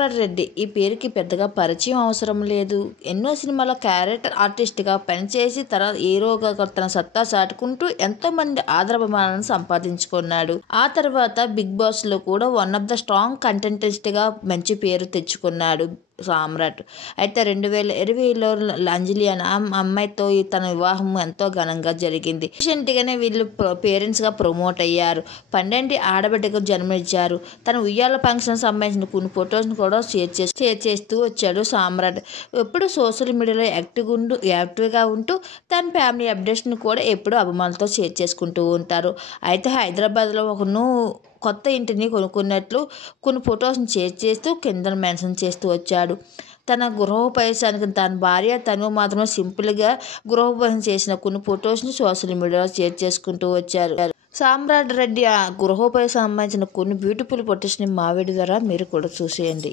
సామ్రాట్ రెడ్డి ఈ పేరుకి పెద్దగా పరిచయం అవసరం లేదు. ఎన్నో సినిమాల్లో క్యారెక్టర్ ఆర్టిస్ట్గా పనిచేసి తర్వాత హీరోగా తన సత్తా చాటుకుంటూ ఎంతో మంది ఆదరాభిమానాలను సంపాదించుకున్నాడు. ఆ తర్వాత బిగ్ బాస్లో కూడా వన్ ఆఫ్ ద స్ట్రాంగ్ కంటెస్టెంట్గా మంచి పేరు తెచ్చుకున్నాడు సామ్రాట్. అయితే 2020లో అంజలి అనే అమ్మాయితో తన వివాహం ఎంతో ఘనంగా జరిగింది. రీసెంట్గానే వీళ్ళు పేరెంట్స్గా ప్రమోట్ అయ్యారు. 12 ఆడబిడ్డకు జన్మనిచ్చారు. తన ఉయ్యాల ఫంక్షన్ సంబంధించిన కొన్ని ఫొటోస్ని కూడా షేర్ చేస్తూ వచ్చాడు సామ్రాట్. ఎప్పుడు సోషల్ మీడియాలో యాక్టివ్గా ఉంటూ తన ఫ్యామిలీ అప్డేట్స్ని కూడా ఎప్పుడూ అభిమానులతో షేర్ చేసుకుంటూ ఉంటారు. అయితే హైదరాబాద్లో కొత్త ఇంటిని కొనుక్కున్నట్లు కొన్ని ఫొటోస్ని షేర్ చేస్తూ కింద మెన్షన్ చేస్తూ వచ్చాడు. తన గృహోపవేశానికి తన భార్య తను మాత్రమే సింపుల్గా గృహోపవేశం చేసిన కొన్ని ఫొటోస్ని సోషల్ మీడియాలో షేర్ చేసుకుంటూ వచ్చారు. సామ్రాట్ రెడ్డి ఆ గృహోపవేశానికి సంబంధించిన కొన్ని బ్యూటిఫుల్ ఫొటోస్ని మా వీడియో ద్వారా మీరు కూడా చూసేయండి.